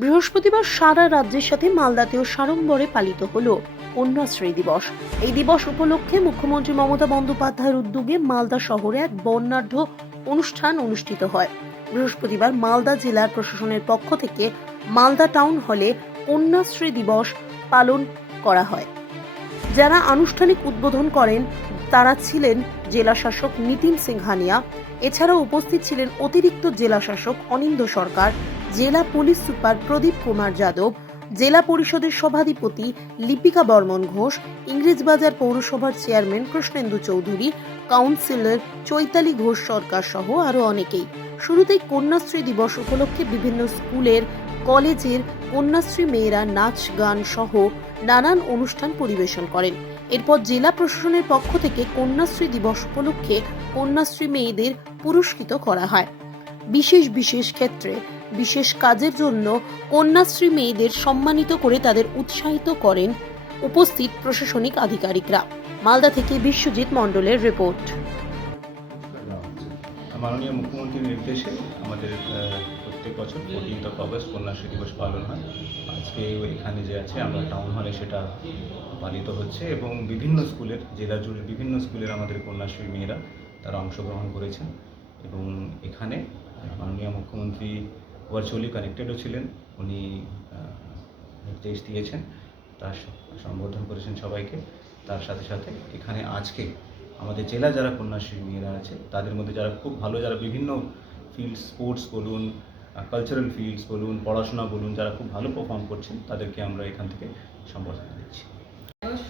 বৃহস্পতিবার সারা রাজ্যের সাথে মালদাতেও সাড়ম্বরে পালিত হল কন্যাশ্রী দিবস। এই দিবস উপলক্ষে মুখ্যমন্ত্রী মমতা বন্দ্যোপাধ্যায়ের উদ্যোগে মালদা শহরে এক বর্ণাঢ্য অনুষ্ঠান অনুষ্ঠিত হয়। বৃহস্পতিবার মালদা জেলার প্রশাসনের পক্ষ থেকে মালদা টাউন হলে কন্যাশ্রী দিবস পালন করা হয়। যারা আনুষ্ঠানিক উদ্বোধন করেন, তারা ছিলেন জেলা শাসক নিতিন সিংহানিয়া। এছাড়াও উপস্থিত ছিলেন অতিরিক্ত জেলা শাসক অনিন্দ সরকার জেলা পুলিশ সুপার প্রদীপ কুমার যাদব, জেলা পরিষদের সভাধিপতি লিপিকা বর্মন ঘোষ, ইংরেজবাজার পৌরসভার চেয়ারম্যান কৃষ্ণেন্দু চৌধুরী, কাউন্সিলর চৈতালি ঘোষ সরকার সহ আরও অনেকেই। শুরুতেই কন্যাশ্রী দিবস উপলক্ষে বিভিন্ন স্কুলের, কলেজের কন্যাশ্রী মেয়েরা নাচ, গান সহ নানান অনুষ্ঠান পরিবেশন করেন। এরপর জেলা প্রশাসনের পক্ষ থেকে কন্যাশ্রী দিবস উপলক্ষে কন্যাশ্রী মেয়েদের পুরস্কৃত করা হয়। বিশেষ বিশেষ ক্ষেত্রে বিশেষ কাজের জন্য কন্যাশ্রী মেয়েদের সম্মানিত করে তাদের উৎসাহিত করেন উপস্থিত প্রশাসনিক আধিকারিকরা। মালদা থেকে বিশ্বজিৎ মণ্ডলের রিপোর্ট। মাননীয় মুখ্যমন্ত্রীর নির্দেশে আমাদের প্রত্যেক বছর ফোরটিন্থ অফ অগস্ট কন্যাশ্রী দিবস পালন হয়। আজকে এখানে যে আছে, আমরা টাউন হলে সেটা পালিত হচ্ছে এবং বিভিন্ন স্কুলের, জেলা জুড়ে বিভিন্ন স্কুলের আমাদের কন্যাশ্রী মেয়েরা তারা অংশগ্রহণ করেছেন এবং এখানে মাননীয় মুখ্যমন্ত্রী ভার্চুয়ালি কানেক্টেডও ছিলেন। উনি নির্দেশ দিয়েছেন। তার সম্বোধন করেছেন সবাইকে। তার সাথে সাথে এখানে আজকে আমাদের জেলা যারা কন্যাশ্রী মেয়েরা আছে, তাদের মধ্যে যারা খুব ভালো, যারা বিভিন্ন ফিল্ড স্পোর্টস বলুন কালচারাল ফিল্ডস বলুন, পড়াশোনা বলুন, যারা খুব ভালো পারফর্ম করছেন, তাদেরকে আমরা এখান থেকে সম্বর্ধনা দিচ্ছি।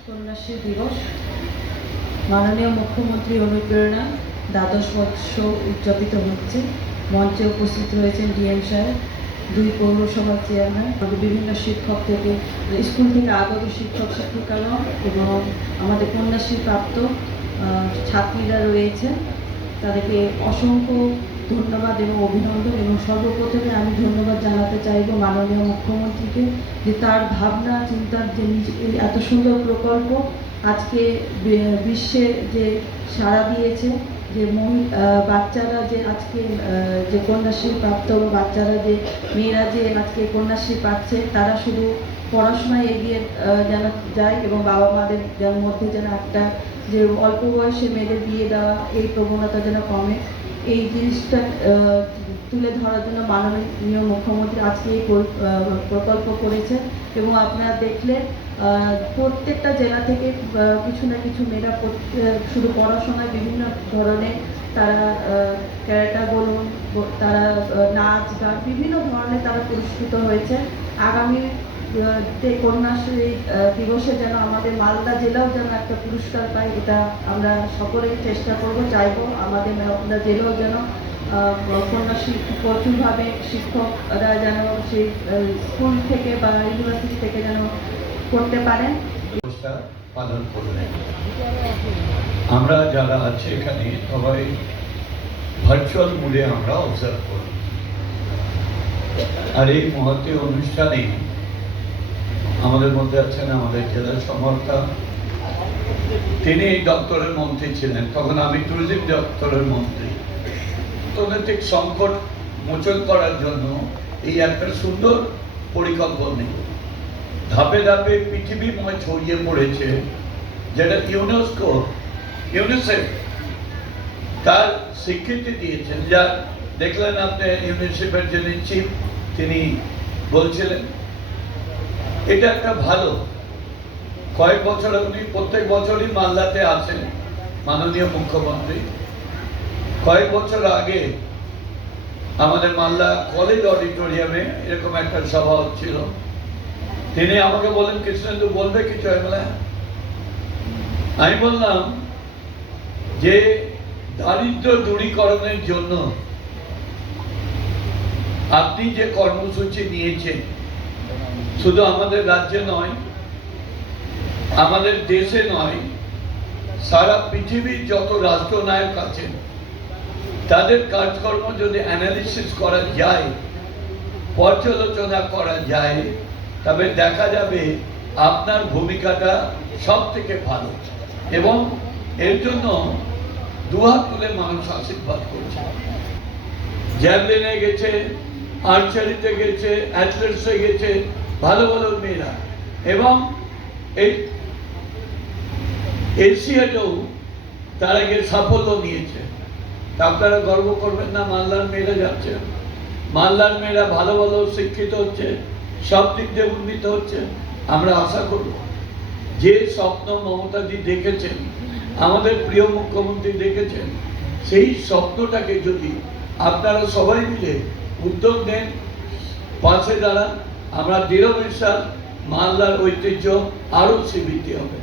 কন্যাশ্রী দিবস। মাননীয় মুখ্যমন্ত্রী অনুপ্রেরণা। দ্বাদশ বর্ষ উদযাপিত হচ্ছে। মঞ্চে উপস্থিত রয়েছেন ডিএম সাহেব, দুই পৌরসভার চেয়ারম্যান বিভিন্ন শিক্ষক থেকে স্কুল থেকে আগত শিক্ষক শিক্ষিকারা এবং আমাদের কন্যাশ্রী প্রাপ্ত ছাত্রীরা রয়েছেন তাদেরকে অসংখ্য ধন্যবাদ এবং অভিনন্দন এবং সর্বপ্রথমে আমি ধন্যবাদ জানাতে চাইব মাননীয় মুখ্যমন্ত্রীকে যে তার ভাবনা, চিন্তার যে এত সুন্দর প্রকল্প আজকে বিশ্বে যে সাড়া দিয়েছে যে আহ, বাচ্চারা যে আজকে যে কন্যাশ্রী প্রাপ্ত বাচ্চারা যে মেয়েরা যে আজকে কন্যাশ্রী পাচ্ছে তারা শুধু পড়াশোনায় এগিয়ে যেন যায় এবং বাবা মাদের যেন মধ্যে যেন একটা যে অল্প বয়সে মেয়েদের বিয়ে দেওয়া এই প্রবণতা যেন কমে। এই জিনিসটা তুলে ধরার জন্য মাননীয় মুখ্যমন্ত্রী আজকে এই প্রকল্প করেছেন এবং আপনারা দেখলে আহ, প্রত্যেকটা জেলা থেকে কিছু না কিছু মেয়েরা শুধু পড়াশোনায় বিভিন্ন ধরনের তারা ক্যারেটা বলুন তারা নাচ, গান, বিভিন্ন ধরনের তারা পুরস্কৃত হয়েছে। আগামী কন্যাশ্রী দিবসে যেন আমাদের মালদা জেলাও যেন একটা পুরস্কার পায়, এটা আমরা সকলেই চেষ্টা করব, চাইব আমাদের মালদা জেলাও যেন কন্যাশ্রী প্রচুরভাবে শিক্ষকরা যেন সেই স্কুল থেকে বা ইউনিভার্সিটি থেকে যেন করতে পারেন। আমরা যারা আছে এখানে, সবাই ভার্চুয়াল মোডে আমরা অবজার্ভ করি। আর এই মহতি অনুষ্ঠানে আমাদের মধ্যে আছেন আমাদের জেলা সমর্থা। তিনি এই দপ্তরের মন্ত্রী ছিলেন। তখন আমি ট্যুরিজম দপ্তরের মন্ত্রী। অর্থনৈতিক সংকট মোচন করার জন্য এই একটা সুন্দর পরিকল্পনা ধাপে ধাপে পৃথিবীময় ছড়িয়ে পড়েছে, যেটা ইউনেস্কো, ইউনিসেফ তার স্বীকৃতি দিয়েছেন। যা দেখলেন আপনি, ইউনিসেফের যিনি চিফ, তিনি বলছিলেন, এটা একটা ভালো। কয়েক বছর উনি প্রত্যেক বছরই মালদাতে আসেন মাননীয় মুখ্যমন্ত্রী। কয়েক বছর আগে আমাদের মালদা কলেজ অডিটোরিয়ামে এরকম একটা সভা হচ্ছিল। তিনি আমাকে বলেন, কৃষ্ণেন্দু, বলবে কিছু আমি "হ্যাঁ।" আমি বললাম, যে দারিদ্র দূরীকরণের জন্য আপনি যে কর্মসূচি নিয়েছেন, শুধু আমাদের রাজ্যে নয়, আমাদের দেশে নয়, সারা পৃথিবীর যত রাষ্ট্রনায়ক আছেন, তাদের কাজকর্ম যদি অ্যানালিসিস করা যায়, পর্যালোচনা করা যায় তবে দেখা যাবে আপনার ভূমিকাটা সব থেকে ভালো। এবং এর জন্য দুহাত তুলে মানুষ আশীর্বাদ করছে। জ্যাভলিনে গেছে, আর্চারিতে গেছে, অ্যাথলেটসে গেছে, ভালো ভালো মেয়েরা। এবং এই এশিয়াতেও তারা গিয়ে সাফল্য নিয়েছে। আপনারা গর্ব করবেন না মালদার মেয়েরা যাচ্ছে। মালদার মেয়েরা ভালো ভালো শিক্ষিত হচ্ছে। সব দিক দিয়ে উন্নীত হচ্ছে। আমরা আশা করব, যে স্বপ্ন মমতাজি দেখেছেন, আমাদের প্রিয় মুখ্যমন্ত্রী দেখেছেন, সেই স্বপ্নটাকে যদি আপনারা সবাই মিলে উদ্যোগ দেন পাশে দাঁড়ান, আমরা দৃঢ় বিশ্বাস, মালদার ঐতিহ্য আরও সীমিত হবে।